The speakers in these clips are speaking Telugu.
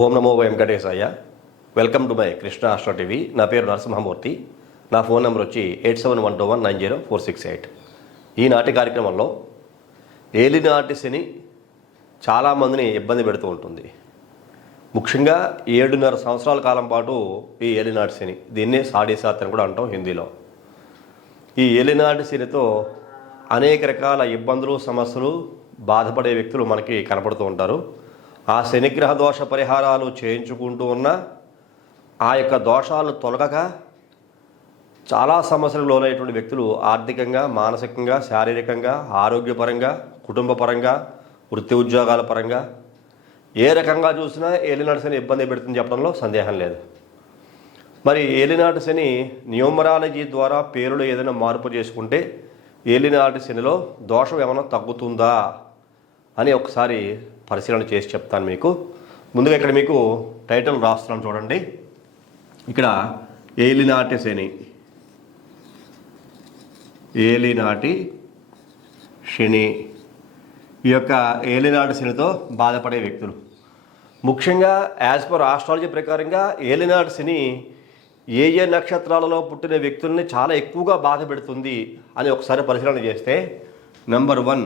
ఓం నమో వెంకటేశాయ. Welcome to my Krishna astro TV. నా పేరు నరసింహమూర్తి. నా ఫోన్ నెంబర్ వచ్చి 8712190468. ఈనాటి కార్యక్రమంలో ఏలినాటి శని చాలామందిని ఇబ్బంది పెడుతూ ఉంటుంది. ముఖ్యంగా 7.5 సంవత్సరాల కాలం పాటు ఈ ఏలినాటి శని, దీన్నే సాడీసాత్ అని కూడా అంటాం హిందీలో. ఈ ఏలినాటి శనితో అనేక రకాల ఇబ్బందులు, సమస్యలు, బాధపడే వ్యక్తులు మనకి కనపడుతూ ఉంటారు. ఆ శనిగ్రహ దోష పరిహారాలు చేయించుకుంటూ ఉన్న ఆ యొక్క దోషాలు తొలగక చాలా సమస్యలకు లోనైనటువంటి వ్యక్తులు ఆర్థికంగా, మానసికంగా, శారీరకంగా, ఆరోగ్యపరంగా, కుటుంబపరంగా, వృత్తి ఉద్యోగాల పరంగా ఏ రకంగా చూసినా ఏలినాటి శని ఇబ్బంది పెడుతుంది చెప్పడంలో సందేహం లేదు. మరి ఏలినాటి శని న్యూమరాలజీ ద్వారా పేరులో ఏదైనా మార్పు చేసుకుంటే ఏలినాటి శనిలో దోషం ఏమైనా తగ్గుతుందా అని ఒకసారి పరిశీలన చేసి చెప్తాను మీకు. ముందుగా ఇక్కడ మీకు టైటిల్ రాస్తున్నాను చూడండి. ఇక్కడ ఏలినాటి శని, ఏలినాటి శని, ఈ యొక్క ఏలినాటి శనితో బాధపడే వ్యక్తులు ముఖ్యంగా యాజ్ పర్ ఆస్ట్రాలజీ ప్రకారంగా ఏలినాటి శని ఏ ఏ నక్షత్రాలలో పుట్టిన వ్యక్తుల్ని చాలా ఎక్కువగా బాధ పెడుతుంది అని ఒకసారి పరిశీలన చేస్తే, నెంబర్ 1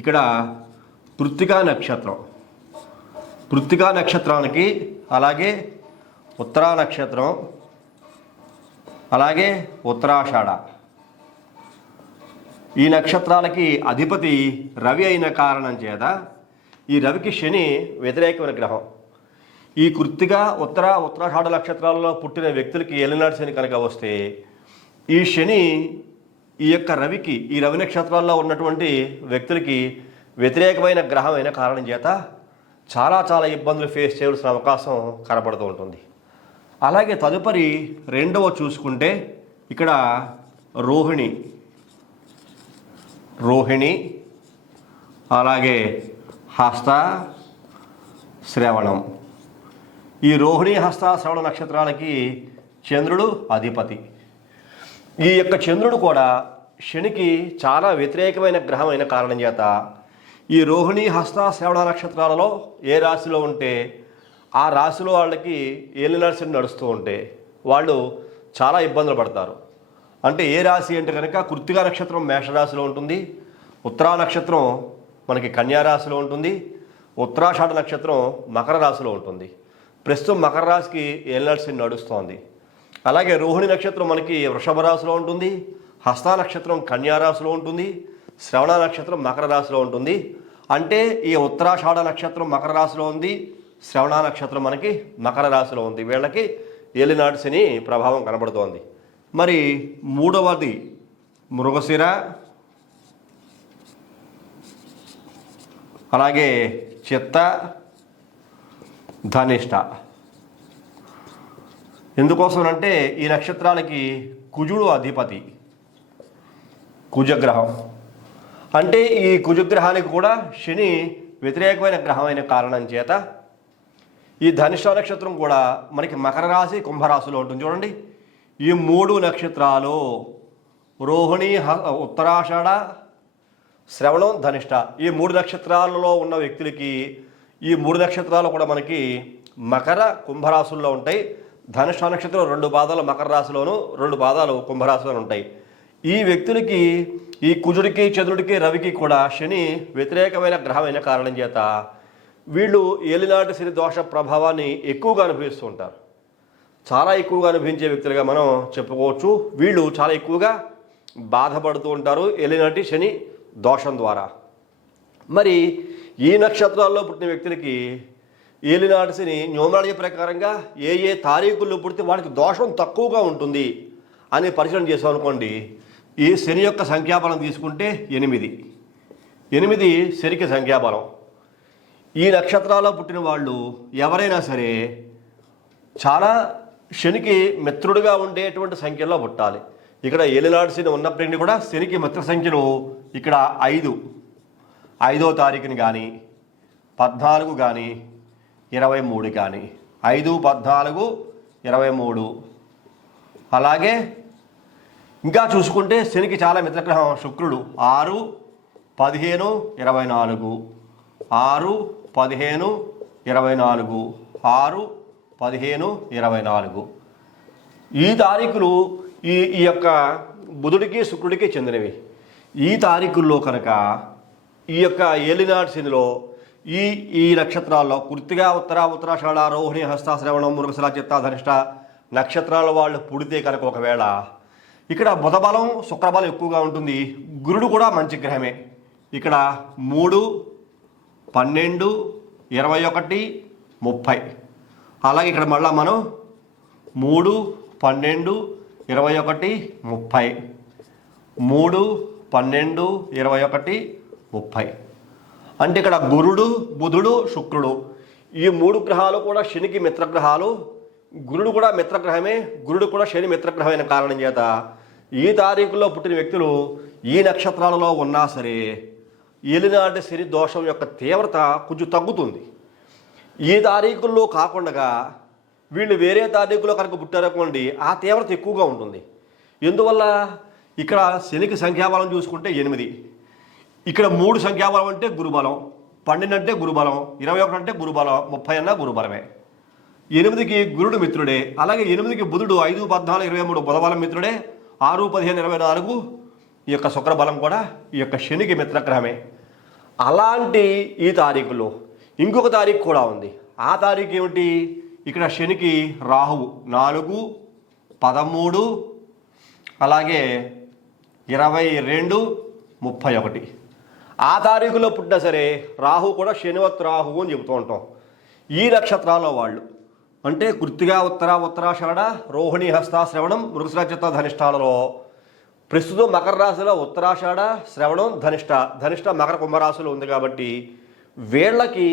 ఇక్కడ కృత్తికా నక్షత్రం. కృత్తికా నక్షత్రానికి, అలాగే ఉత్తరా నక్షత్రం, అలాగే ఉత్తరాషాఢ, ఈ నక్షత్రాలకి అధిపతి రవి అయిన కారణం చేత ఈ రవికి శని వ్యతిరేకమైన గ్రహం. ఈ కృత్తిక, ఉత్తరాషాఢ నక్షత్రాలలో పుట్టిన వ్యక్తులకి ఏలినాటి శని కనుక వస్తే ఈ శని ఈ యొక్క రవికి, ఈ రవి నక్షత్రాల్లో ఉన్నటువంటి వ్యక్తులకి వ్యతిరేకమైన గ్రహం అయిన కారణం చేత చాలా ఇబ్బందులు ఫేస్ చేయాల్సిన అవకాశం కనపడుతూ ఉంటుంది. అలాగే తదుపరి రెండవ చూసుకుంటే ఇక్కడ రోహిణి, అలాగే హస్త, శ్రవణం. ఈ రోహిణి, హస్త, శ్రవణ నక్షత్రాలకి చంద్రుడు అధిపతి. ఈ యొక్క చంద్రుడు కూడా శనికి చాలా వ్యతిరేకమైన గ్రహం అయిన కారణం చేత ఈ రోహిణి, హస్త, శ్రవణ నక్షత్రాలలో ఏ రాశిలో ఉంటే ఆ రాశిలో వాళ్ళకి ఏలినాటి శని నడుస్తూ ఉంటే వాళ్ళు చాలా ఇబ్బందులు పడతారు. అంటే ఏ రాశి అంటే కనుక కృత్తికా నక్షత్రం మేషరాశిలో ఉంటుంది, ఉత్తరా నక్షత్రం మనకి కన్యా రాశిలో ఉంటుంది, ఉత్తరాషాఢ నక్షత్రం మకర రాశిలో ఉంటుంది. ప్రస్తుతం మకర రాశికి ఏలినాటి శని నడుస్తోంది. అలాగే రోహిణి నక్షత్రం మనకి వృషభ రాశిలో ఉంటుంది, హస్త నక్షత్రం కన్యా రాశిలో ఉంటుంది, శ్రవణ నక్షత్రం మకర రాశిలో ఉంటుంది. అంటే ఈ ఉత్తరాషాఢ నక్షత్రం మకర రాశిలో ఉంది, శ్రవణ నక్షత్రం మనకి మకర రాశిలో ఉంది. వీళ్ళకి ఏలినాటి శని ప్రభావం కనబడుతోంది. మరి మూడవది మృగశిర, అలాగే చిత్త, ధనిష్ట. ఎందుకోసం అంటే ఈ నక్షత్రాలకి కుజుడు అధిపతి, కుజగ్రహం. అంటే ఈ కుజగ్రహానికి కూడా శని వ్యతిరేకమైన గ్రహం అయిన కారణం చేత ఈ ధనిష్ట నక్షత్రం కూడా మనకి మకర రాశి, కుంభరాశిలో ఉంటుంది. చూడండి, ఈ 3 నక్షత్రాలు రోహిణి, ఉత్తరాషాఢ, శ్రవణం, ధనిష్ట, ఈ 3 నక్షత్రాలలో ఉన్న వ్యక్తులకి ఈ 3 నక్షత్రాలు కూడా మనకి మకర, కుంభరాశుల్లో ఉంటాయి. ధనిష్ట నక్షత్రం 2 పాదాలు మకర రాశిలోను, 2 పాదాలు కుంభరాశిలోనూ ఉంటాయి. ఈ వ్యక్తులకి ఈ కుజుడికి, చంద్రుడికి, రవికి కూడా శని వ్యతిరేకమైన గ్రహం అయిన కారణం చేత వీళ్ళు ఏలినాటి శని దోష ప్రభావాన్ని ఎక్కువగా అనుభవిస్తూ ఉంటారు. చాలా ఎక్కువగా అనుభవించే వ్యక్తులుగా మనం చెప్పుకోవచ్చు. వీళ్ళు చాలా ఎక్కువగా బాధపడుతూ ఉంటారు ఏలినాటి శని దోషం ద్వారా. మరి ఈ నక్షత్రాల్లో పుట్టిన వ్యక్తులకి ఏలినాటి శని న్యూమరాలజీ ప్రకారంగా ఏ ఏ తారీఖుల్లో పుడితే వాడికి దోషం తక్కువగా ఉంటుంది అని పరిశీలన చేసాం అనుకోండి. ఈ శని యొక్క సంఖ్యాబలం తీసుకుంటే 8 శనికి సంఖ్యాబలం. ఈ నక్షత్రాల్లో పుట్టిన వాళ్ళు ఎవరైనా సరే చాలా శనికి మిత్రుడిగా ఉండేటువంటి సంఖ్యలో పుట్టాలి. ఇక్కడ ఏలినాటి శని ఉన్నప్పటికీ కూడా శనికి మిత్ర సంఖ్యలు ఇక్కడ 5వ తారీఖుని కానీ, 14 కానీ, 23 కానీ, 5, 14, 23. అలాగే ఇంకా చూసుకుంటే శనికి చాలా మిత్రగ్రహం శుక్రుడు 6, 15, 24, 6, 15, 24, 6, 15, 24 ఈ తారీఖులు ఈ ఈ యొక్క బుధుడికి శుక్రుడికి చెందినవి. ఈ తారీఖుల్లో కనుక ఈ యొక్క ఏలినాటి శనిలో ఈ ఈ నక్షత్రాల్లో కృత్తిగా ఉత్తరాషాఢ, రోహిణి, హస్త, శ్రవణం, మృగశిర, చిత్త, ధనిష్ట నక్షత్రాల వాళ్ళు పుడితే కనుక ఒకవేళ ఇక్కడ బుధబలం శుక్రబలం ఎక్కువగా ఉంటుంది. గురుడు కూడా మంచి గ్రహమే. ఇక్కడ 3, 12, 21, 30 అలాగే ఇక్కడ మళ్ళీ మనం 3, 12, 21, 30 3, 12, 21, 30 అంటే ఇక్కడ గురుడు, బుధుడు, శుక్రుడు ఈ 3 గ్రహాలు కూడా శనికి మిత్రగ్రహాలు. గురుడు కూడా మిత్రగ్రహమే. గురుడు కూడా శని మిత్రగ్రహమైన కారణం చేత ఈ తారీఖుల్లో పుట్టిన వ్యక్తులు ఈ నక్షత్రాలలో ఉన్నా సరే ఏలినాటి శని దోషం యొక్క తీవ్రత కొంచెం తగ్గుతుంది. ఈ తారీఖుల్లో కాకుండా వీళ్ళు వేరే తారీఖులో కనుక పుట్టారనుకోండి ఆ తీవ్రత ఎక్కువగా ఉంటుంది. ఎందువల్ల ఇక్కడ శనికి సంఖ్యాబలం చూసుకుంటే 8, ఇక్కడ 3 సంఖ్యాబలం అంటే గురుబలం, 12 అంటే గురుబలం, 21 అంటే గురుబలం, 30 అన్నా గురుబలమే. 8కి గురుడు మిత్రుడే. అలాగే 8కి బుధుడు 5, 14, 23 బుధబలం మిత్రుడే. 6, 15, 24 ఈ యొక్క శుక్రబలం కూడా ఈ యొక్క శనికి మిత్రగ్రహమే. అలాంటి ఈ తారీఖులో ఇంకొక తారీఖు కూడా ఉంది. ఆ తారీఖు ఏమిటి? ఇక్కడ శనికి రాహువు 4, 13 అలాగే 22, 31 ఆ తారీఖులో పుట్టినా సరే రాహు కూడా శనివత్ రాహువు అని చెబుతూ ఉంటాం. ఈ నక్షత్రాల్లో వాళ్ళు అంటే కృత్తిగా ఉత్తరాషాఢ, రోహిణి, హస్త, శ్రవణం, మృగశిర, చిత్త, ధనిష్టాలలో ప్రస్తుతం మకర రాశిలో ఉత్తరాషాఢ, శ్రవణం, ధనిష్ట మకర కుంభరాశిలో ఉంది. కాబట్టి వీళ్ళకి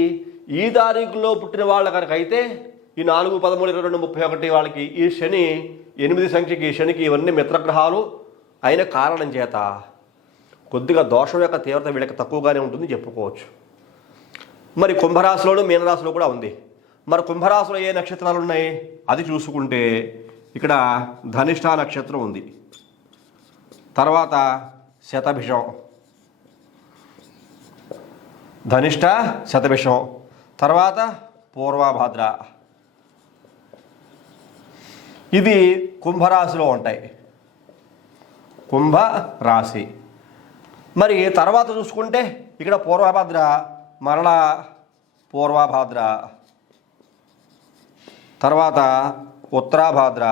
ఈ తారీఖుల్లో పుట్టిన వాళ్ళ కనుక అయితే ఈ 4, 13, 22, 31 వాళ్ళకి ఈ శని 8 సంఖ్యకి శనికి ఇవన్నీ మిత్రగ్రహాలు అయిన కారణం చేత కొద్దిగా దోషం యొక్క తీవ్రత వీళ్ళకి తక్కువగానే ఉంటుంది చెప్పుకోవచ్చు. మరి కుంభరాశిలోను మీనరాశిలో కూడా ఉంది. మరి కుంభరాశిలో ఏ నక్షత్రాలు ఉన్నాయి అది చూసుకుంటే ఇక్కడ ధనిష్ట నక్షత్రం ఉంది, తర్వాత శతభిషం, ధనిష్ట, శతభిషం, తర్వాత పూర్వభాద్ర ఇవి కుంభరాశిలో ఉంటాయి. కుంభరాశి. మరి తర్వాత చూసుకుంటే ఇక్కడ పూర్వభాద్ర, మరలా పూర్వభాద్ర, తర్వాత ఉత్తరాభాద్ర,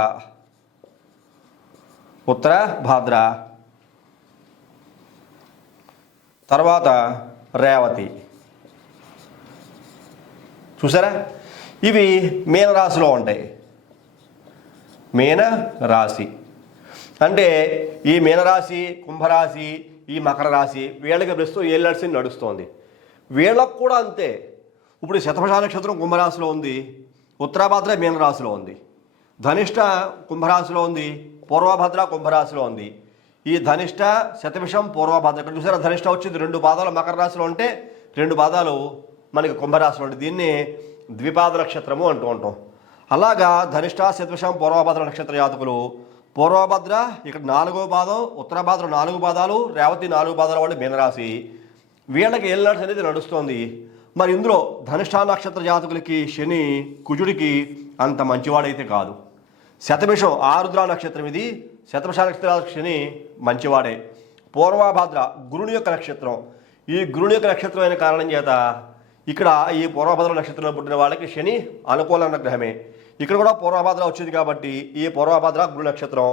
తర్వాత రేవతి. చూసారా? ఇవి మీనరాశిలో ఉంటాయి. మీన రాశి అంటే ఈ మీనరాశి, కుంభరాశి, ఈ మకర రాశి వీళ్ళకి ప్రస్తుతం ఏళ్ళ నడుస్తోంది. వీళ్ళకు కూడా అంతే. ఇప్పుడు శతభిష నక్షత్రం కుంభరాశిలో ఉంది, ఉత్తరాభాద్ర మీనరాశిలో ఉంది, ధనిష్ట కుంభరాశిలో ఉంది, పూర్వభద్ర కుంభరాశిలో ఉంది. ఈ ధనిష్ట, శతభిషం, పూర్వభద్ర ఇక్కడ చూసారా? ధనిష్ట వచ్చింది 2 పాదాలు మకర రాశిలో ఉంటే 2 పాదాలు మనకి కుంభరాశిలో ఉంటుంది. దీన్ని ద్విపాద నక్షత్రము అంటూ ఉంటాం. అలాగా ధనిష్ట, శతభిషం, పూర్వభద్ర నక్షత్ర జాతకులు పూర్వభద్ర ఇక్కడ 4వ పాదం, ఉత్తరభద్ర 4 పాదాలు, రేవతి 4 పాదాల వాళ్ళు మీనరాశి. వీళ్ళకి ఏళ్ళనాటి అనేది నడుస్తోంది. మరి ఇందులో ధనిష్ట నక్షత్ర జాతకులకి శని కుజుడికి అంత మంచివాడైతే కాదు. శతభిషం ఆరుద్ర నక్షత్రం ఇది. శతభిష నక్షత్ర శని మంచివాడే. పూర్వభద్ర గురుని యొక్క నక్షత్రం. ఈ గురుని యొక్క నక్షత్రం అయిన కారణం చేత ఇక్కడ ఈ పూర్వభద్ర నక్షత్రంలో పుట్టిన వాళ్ళకి శని అనుకూలమైన గ్రహమే. ఇక్కడ కూడా పూర్వభద్ర వచ్చింది కాబట్టి ఈ పూర్వభద్ర గురు నక్షత్రం.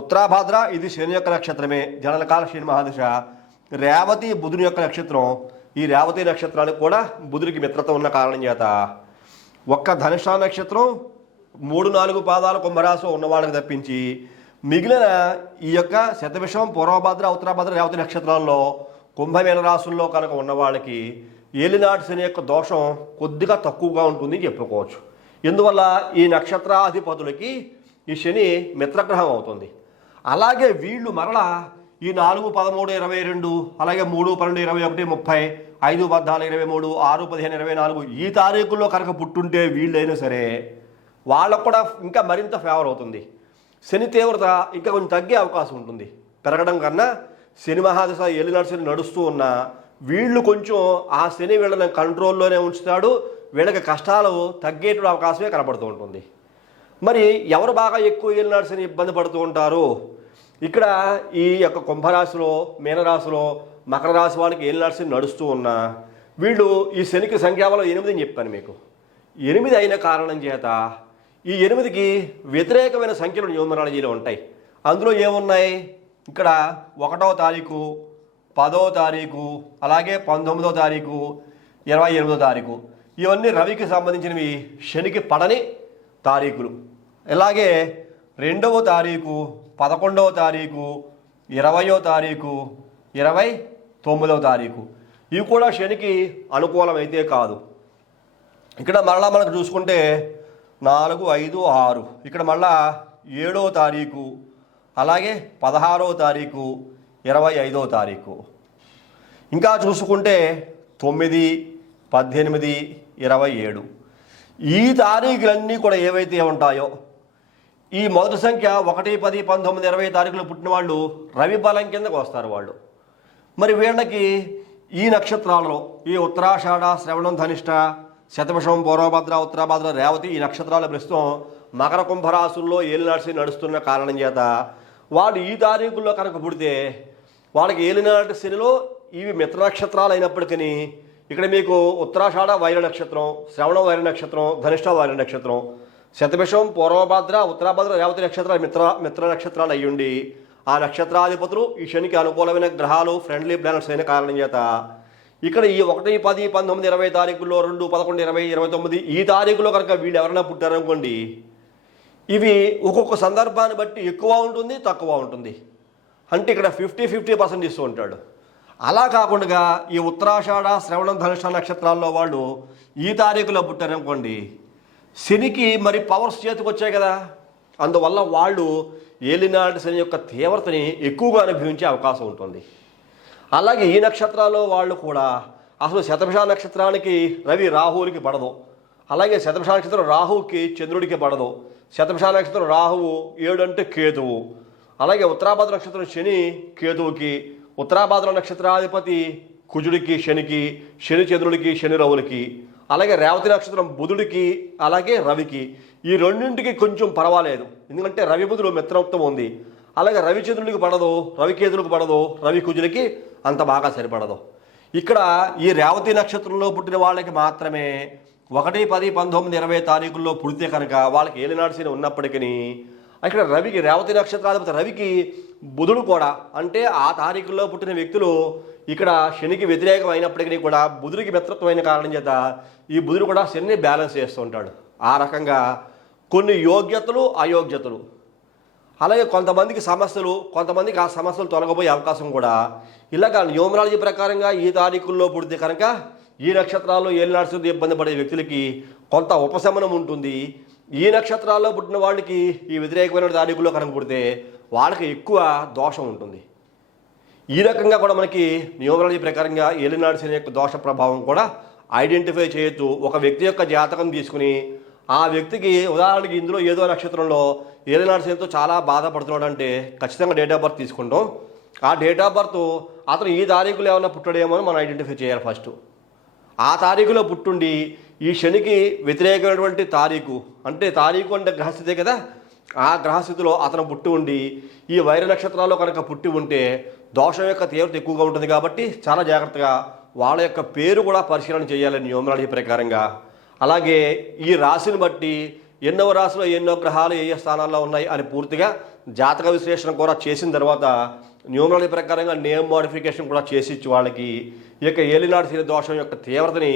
ఉత్తరాభద్ర ఇది శని యొక్క నక్షత్రమే, జననకాల శని మహాదశ. రేవతి బుధుని యొక్క నక్షత్రం. ఈ రేవతి నక్షత్రానికి కూడా బుధుడికి మిత్రత్వం ఉన్న కారణం చేత ఒక్క ధనిష్ట నక్షత్రం 3, 4 పాదాలు కుంభరాశిలో ఉన్న వాళ్ళకి తప్పించి మిగిలిన ఈ యొక్క శతభిషం, పూర్వభద్ర, ఉత్తరాభద్ర, రేవతి నక్షత్రాల్లో కుంభమీన రాశుల్లో కనుక ఉన్న వాళ్ళకి ఏలినాటి శని యొక్క దోషం కొద్దిగా తక్కువగా ఉంటుంది చెప్పుకోవచ్చు. ఎందువల్ల ఈ నక్షత్రాధిపతులకి ఈ శని మిత్రగ్రహం అవుతుంది. అలాగే వీళ్ళు మరలా ఈ 4, 13, 22 అలాగే 3, 12, 21, 30, 5, 14, 23, 6, 15, 24 ఈ తారీఖుల్లో కనుక పుట్టుంటే వీళ్ళైనా సరే వాళ్ళకు కూడా ఇంకా మరింత ఫేవర్ అవుతుంది. శని తీవ్రత ఇంకా కొంచెం తగ్గే అవకాశం ఉంటుంది. పెరగడం కన్నా శని మహాదశ ఏలినాటి శని నడుస్తూ ఉన్న వీళ్ళు కొంచెం ఆ శని వీళ్ళని కంట్రోల్లోనే ఉంచుతాడు. వీళ్ళకి కష్టాలు తగ్గేటువంటి అవకాశమే కనబడుతూ ఉంటుంది. మరి ఎవరు బాగా ఎక్కువ ఏలినాటి శని ఇబ్బంది పడుతూ ఉంటారు? ఇక్కడ ఈ యొక్క కుంభరాశిలో, మీనరాశిలో, మకర రాశి వాళ్ళకి ఏలినాటి శని నడుస్తూ ఉన్నా వీళ్ళు ఈ శనికి సంఖ్యాబలం 8 అని చెప్పాను మీకు. 8 అయిన కారణం చేత ఈ 8కి వ్యతిరేకమైన సంఖ్యలు న్యూమరాలజీలో ఉంటాయి. అందులో ఏమున్నాయి? ఇక్కడ 1వ తారీఖు, 10వ తారీఖు, అలాగే 19వ తారీఖు, 28వ తారీఖు, ఇవన్నీ రవికి సంబంధించినవి, శనికి పడని తారీఖులు. అలాగే 2వ తారీఖు, 11వ తారీఖు, 20వ తారీఖు, 29వ తారీఖు, ఇవి కూడా శనికి అనుకూలమైతే కాదు. ఇక్కడ మరలా మనకు చూసుకుంటే 4, 5, 6, ఇక్కడ మళ్ళా 7వ తారీఖు, అలాగే 16వ తారీఖు, 25వ తారీఖు, ఇంకా చూసుకుంటే 9, 18, 27, ఈ తారీఖులన్నీ కూడా ఏవైతే ఉంటాయో ఈ మొదటి సంఖ్య 1, 10, 19, 20 తారీఖులు పుట్టిన వాళ్ళు రవి బలం కిందకు వస్తారు వాళ్ళు. మరి వీళ్ళకి ఈ నక్షత్రాలలో ఈ ఉత్తరాషాఢ, శ్రవణం, ధనిష్ట, శతభిషం, పూర్వభద్ర, ఉత్తరాభద్ర, రేవతి ఈ నక్షత్రాల ప్రస్తుతం మకర కుంభరాశుల్లో ఏలినాటి శని నడుస్తున్న కారణం చేత వాళ్ళు ఈ తారీఖుల్లో కనుక పుడితే వాళ్ళకి ఏలినాటి శనిలో ఇవి మిత్ర నక్షత్రాలు అయినప్పటికీ ఇక్కడ మీకు ఉత్తరాషాఢ వైర నక్షత్రం, శ్రవణం వైర నక్షత్రం, ధనిష్ట వైర నక్షత్రం, శతభిషం, పూర్వభద్ర, ఉత్తరాభద్ర, రేవతి నక్షత్రాలు మిత్ర నక్షత్రాలు అయ్యుండి ఆ నక్షత్రాధిపతులు ఈ శనికి అనుకూలమైన గ్రహాలు, ఫ్రెండ్లీ ప్లానెట్స్ అయిన కారణం చేత ఇక్కడ ఈ 1, 10, 19, 20 తారీఖుల్లో 2, 11, 20, 29 ఈ తారీఖులో కనుక వీళ్ళు ఎవరైనా పుట్టారనుకోండి, ఇవి ఒక్కొక్క సందర్భాన్ని బట్టి ఎక్కువ ఉంటుంది, తక్కువ ఉంటుంది. అంటే ఇక్కడ 50-50% ఇస్తూ ఉంటాడు. అలా కాకుండా ఈ ఉత్తరాషాఢ, శ్రవణం, ధనుష నక్షత్రాల్లో వాళ్ళు ఈ తారీఖులో పుట్టారనుకోండి, శనికి మరి పవర్స్ చేతికి వచ్చాయి కదా, అందువల్ల వాళ్ళు ఏలినాటి శని యొక్క తీవ్రతని ఎక్కువగా అనుభవించే అవకాశం ఉంటుంది. అలాగే ఈ నక్షత్రాల్లో వాళ్ళు కూడా అసలు శతభిష నక్షత్రానికి రవి రాహువులకి పడదు, అలాగే శతభిష నక్షత్రం రాహువుకి చంద్రుడికి పడదు, శతభిష నక్షత్రం రాహువు 7 అంటే కేతువు, అలాగే ఉత్తరాభద్ర నక్షత్రం శని కేతువుకి, ఉత్తరాభద్ర నక్షత్రాధిపతి కుజుడికి, శనికి, శని చంద్రుడికి, శని రవులకి, అలాగే రేవతి నక్షత్రం బుధుడికి, అలాగే రవికి. ఈ రెండింటికి కొంచెం పర్వాలేదు, ఎందుకంటే రవి బుధుడు మిత్రత్వం ఉంది. అలాగే రవి చంద్రుడికి పడదు, రవి కేతులకు పడదు, రవి కుజులకి అంత బాగా సరిపడదు. ఇక్కడ ఈ రేవతి నక్షత్రంలో పుట్టిన వాళ్ళకి మాత్రమే 1, 10, 19, 20 తారీఖుల్లో పుడితే కనుక వాళ్ళకి ఏలినాటి శని ఉన్నప్పటికీ ఇక్కడ రవికి, రేవతి నక్షత్రాధిపతి రవికి బుధుడు కూడా, అంటే ఆ తారీఖుల్లో పుట్టిన వ్యక్తులు ఇక్కడ శనికి వ్యతిరేకం అయినప్పటికీ కూడా బుధుడికి మిత్రత్వమైన కారణం చేత ఈ బుధుడు కూడా శనిని బ్యాలెన్స్ చేస్తూ ఉంటాడు. ఆ రకంగా కొన్ని యోగ్యతలు, అయోగ్యతలు, అలాగే కొంతమందికి సమస్యలు, కొంతమందికి ఆ సమస్యలు తొలగిపోయే అవకాశం కూడా ఇలాగ న్యూమరాలజీ ప్రకారంగా ఈ తారీఖుల్లో పుడితే కనుక ఈ నక్షత్రాల్లో ఏలినాటి శని ఇబ్బంది పడే వ్యక్తులకి కొంత ఉపశమనం ఉంటుంది. ఈ నక్షత్రాల్లో పుట్టిన వాళ్ళకి ఈ వ్యతిరేకమైన తారీఖుల్లో కనుక పుడితే వాళ్ళకి ఎక్కువ దోషం ఉంటుంది. ఈ రకంగా కూడా మనకి న్యూమరాలజీ ప్రకారంగా ఏలినాటి శని యొక్క దోష ప్రభావం కూడా ఐడెంటిఫై చేయొచ్చు. ఒక వ్యక్తి యొక్క జాతకం తీసుకుని ఆ వ్యక్తికి ఉదాహరణకి ఇందులో ఏదో నక్షత్రంలో ఏలినాటి శనితో చాలా బాధపడుతున్నాడు అంటే ఖచ్చితంగా డేట్ ఆఫ్ బర్త్ తీసుకుంటాం. ఆ డేట్ ఆఫ్ బర్త్ అతను ఈ తారీఖులో ఏమైనా పుట్టాడేమో అని మనం ఐడెంటిఫై చేయాలి ఫస్ట్. ఆ తారీఖులో పుట్టుండి ఈ శనికి వ్యతిరేకమైనటువంటి తారీఖు, అంటే తారీఖు అంటే గ్రహస్థితే కదా, ఆ గ్రహస్థితిలో అతను పుట్టి ఉండి ఈ వైర నక్షత్రాల్లో కనుక పుట్టి ఉంటే దోషం యొక్క తీవ్రత ఎక్కువగా ఉంటుంది. కాబట్టి చాలా జాగ్రత్తగా వాళ్ళ యొక్క పేరు కూడా పరిశీలన చేయాలి న్యూమరాలజీ ప్రకారంగా. అలాగే ఈ రాశిని బట్టి ఎన్నో రాశిలో ఎన్నో గ్రహాలు ఏ స్థానాల్లో ఉన్నాయి అని పూర్తిగా జాతక విశ్లేషణ కూడా చేసిన తర్వాత న్యూమరాలజీ ప్రకారంగా నేమ్ మోడిఫికేషన్ కూడా చేసి ఇచ్చి వాళ్ళకి ఈ యొక్క ఏలినాటి శని దోషం యొక్క తీవ్రతని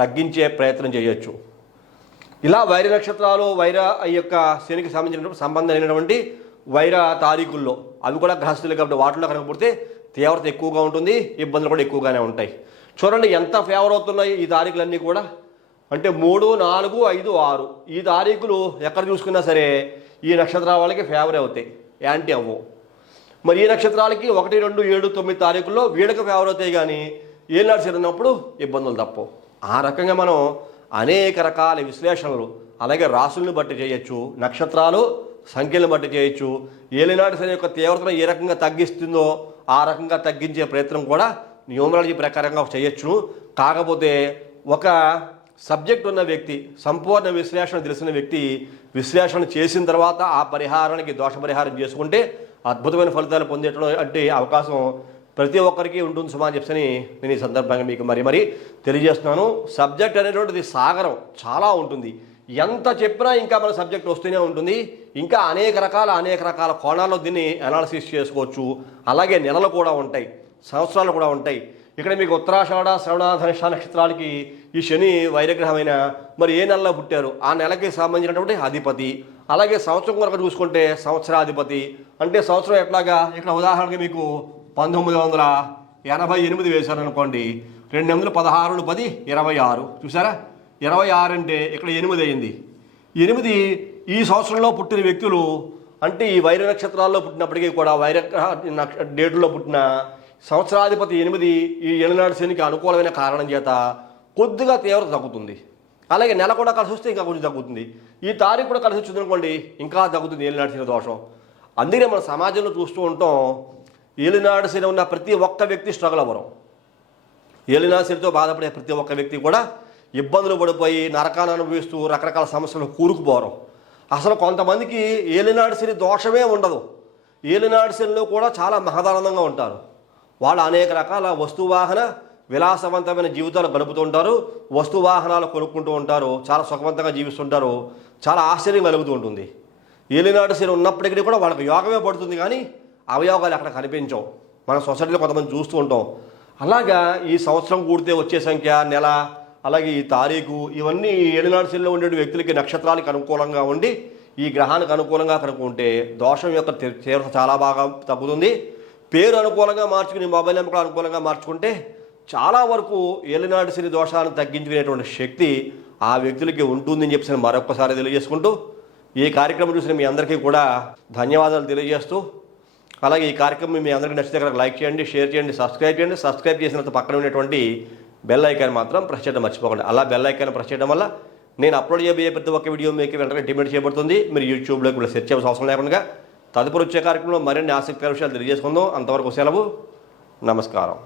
తగ్గించే ప్రయత్నం చేయొచ్చు. ఇలా వైర నక్షత్రాలు, వైర ఈ యొక్క శనికి సంబంధమైనటువంటి వైర తారీఖుల్లో అవి కూడా గ్రహస్థులు కాబట్టి వాటిలో కనుక పుడితే తీవ్రత ఎక్కువగా ఉంటుంది, ఇబ్బందులు కూడా ఎక్కువగానే ఉంటాయి. చూడండి ఎంత ఫేవర్ అవుతున్నాయి ఈ తారీఖులన్నీ కూడా. అంటే 3, 4, 5, 6 ఈ తారీఖులు ఎక్కడ చూసుకున్నా సరే ఈ నక్షత్రాల వాళ్ళకి ఫేవర్ అవుతాయి, యాంటీ అవ్వవు. మరి ఈ నక్షత్రాలకి 1, 2, 7, 9 తారీఖుల్లో వీళ్ళకి ఫేవర్ అవుతాయి, కానీ ఏలినాటి శని ఉన్నప్పుడు ఇబ్బందులు తప్పవు. ఆ రకంగా మనం అనేక రకాల విశ్లేషణలు అలాగే రాసులను బట్టి చేయొచ్చు, నక్షత్రాలు సంఖ్యలను బట్టి చేయొచ్చు. ఏలినాటి శని యొక్క తీవ్రతను ఏ రకంగా తగ్గిస్తుందో ఆ రకంగా తగ్గించే ప్రయత్నం కూడా న్యూమరాలజీ ప్రకారంగా చేయొచ్చు. కాకపోతే ఒక సబ్జెక్ట్ ఉన్న వ్యక్తి, సంపూర్ణ విశ్లేషణ తెలిసిన వ్యక్తి విశ్లేషణ చేసిన తర్వాత ఆ పరిహారానికి దోష పరిహారం చేసుకుంటే అద్భుతమైన ఫలితాలు పొందేటువంటి అవకాశం ప్రతి ఒక్కరికి ఉంటుంది సుమా అని చెప్పని నేను ఈ సందర్భంగా మీకు మరీ తెలియజేస్తున్నాను. సబ్జెక్ట్ అనేటువంటిది సాగరం చాలా ఉంటుంది. ఎంత చెప్పినా ఇంకా మన సబ్జెక్ట్ వస్తూనే ఉంటుంది. ఇంకా అనేక రకాల కోణాల్లో దీన్ని అనాలిసిస్ చేసుకోవచ్చు. అలాగే నెలలు కూడా ఉంటాయి, సంవత్సరాలు కూడా ఉంటాయి. ఇక్కడ మీకు ఉత్తరాషాఢ, శ్రవణ, ధనిష్ట నక్షత్రాలకి ఈ శని వైరగ్రహమైన మరి ఏ నెలలో పుట్టారు ఆ నెలకి సంబంధించినటువంటి అధిపతి. అలాగే సంవత్సరం కనుక చూసుకుంటే సంవత్సరాధిపతి. అంటే సంవత్సరం ఎట్లాగా, ఇక్కడ ఉదాహరణకి మీకు 1988 వేశారు అనుకోండి. 216 10 26 చూసారా, 26 అంటే ఇక్కడ 8 అయింది. 8 ఈ సంవత్సరంలో పుట్టిన వ్యక్తులు అంటే ఈ వైర నక్షత్రాల్లో పుట్టినప్పటికీ కూడా వైరగ్రహ డేటులో పుట్టిన సంవత్సరాధిపతి 8 ఈ ఏలినాడు శనికి అనుకూలమైన కారణం చేత కొద్దిగా తీవ్రత తగ్గుతుంది. అలాగే నెల కూడా కలిసి వస్తే ఇంకా కొంచెం తగ్గుతుంది. ఈ తారీఖు కూడా కలిసి వచ్చింది అనుకోండి ఇంకా తగ్గుతుంది ఏలినాడు శని దోషం. అందుకే మన సమాజంలో చూస్తూ ఉంటాం, ఏలినాడు శని ఉన్న ప్రతి ఒక్క వ్యక్తి స్ట్రగుల్ అవ్వరు. ఏలినాడు శనితో బాధపడే ప్రతి ఒక్క వ్యక్తి కూడా ఇబ్బందులు పడిపోయి నరకాన్ని అనుభవిస్తూ రకరకాల సమస్యలు కూరుకుపోవడం. అసలు కొంతమందికి ఏలినాడు శని దోషమే ఉండదు. ఏలినాడు శనిలో కూడా చాలా మహదానందంగా ఉంటారు. వాళ్ళు అనేక రకాల వస్తువాహన విలాసవంతమైన జీవితాలు గడుపుతూ ఉంటారు. వస్తువాహనాలు కొనుక్కుంటూ ఉంటారు. చాలా సుఖవంతంగా జీవిస్తుంటారు. చాలా ఆశ్చర్యం కలుగుతూ ఉంటుంది. ఏలినాడు శని ఉన్నప్పటికీ కూడా వాళ్ళకి యోగమే పడుతుంది, కానీ అవయోగాలు అక్కడ కనిపించవు. మన సొసైటీలో కొంతమంది చూస్తూ ఉంటాం. అలాగా ఈ సంవత్సరం కూడితే వచ్చే సంఖ్య, నెల, అలాగే ఈ తారీఖు ఇవన్నీ ఏలినాడు శనిలో ఉండే వ్యక్తులకి నక్షత్రాలకు అనుకూలంగా ఉండి ఈ గ్రహానికి అనుకూలంగా కనుక్కుంటే దోషం యొక్క తీవ్రత చాలా బాగా తగ్గుతుంది. పేరు అనుకూలంగా మార్చుకుని మొబైల్ నెంబర్ కూడా అనుకూలంగా మార్చుకుంటే చాలా వరకు ఏలినాడు శని దోషాలను తగ్గించుకునేటువంటి శక్తి ఆ వ్యక్తులకి ఉంటుందని చెప్పి మరొకసారి తెలియజేసుకుంటూ ఈ కార్యక్రమం చూసిన మీ అందరికీ కూడా ధన్యవాదాలు తెలియజేస్తూ, అలాగే ఈ కార్యక్రమం మీ అందరికీ నచ్చితే కనుక లైక్ చేయండి, షేర్ చేయండి, సబ్స్క్రైబ్ చేయండి. సబ్స్క్రైబ్ చేసిన తర్వాత పక్కన ఉన్నటువంటి బెల్ ఐకాన్ మాత్రం ప్రెస్ చేయడం మర్చిపోకండి. అలా బెల్ ఐకాన్ ప్రెస్ చేయడం వల్ల నేను అప్లోడ్ చేయబోయే ప్రతి ఒక్క వీడియో మీకు వెంటనే ఇంటిమేట్ చేయబడుతుంది. మీరు యూట్యూబ్లోకి కూడా సెర్చ్ చేయాల్సిన అవసరం లేకుండా తదుపరి వచ్చే కార్యక్రమంలో మరిన్ని ఆసక్తికర విషయాలు తెలియజేసుకుందాం. అంతవరకు సెలవు, నమస్కారం.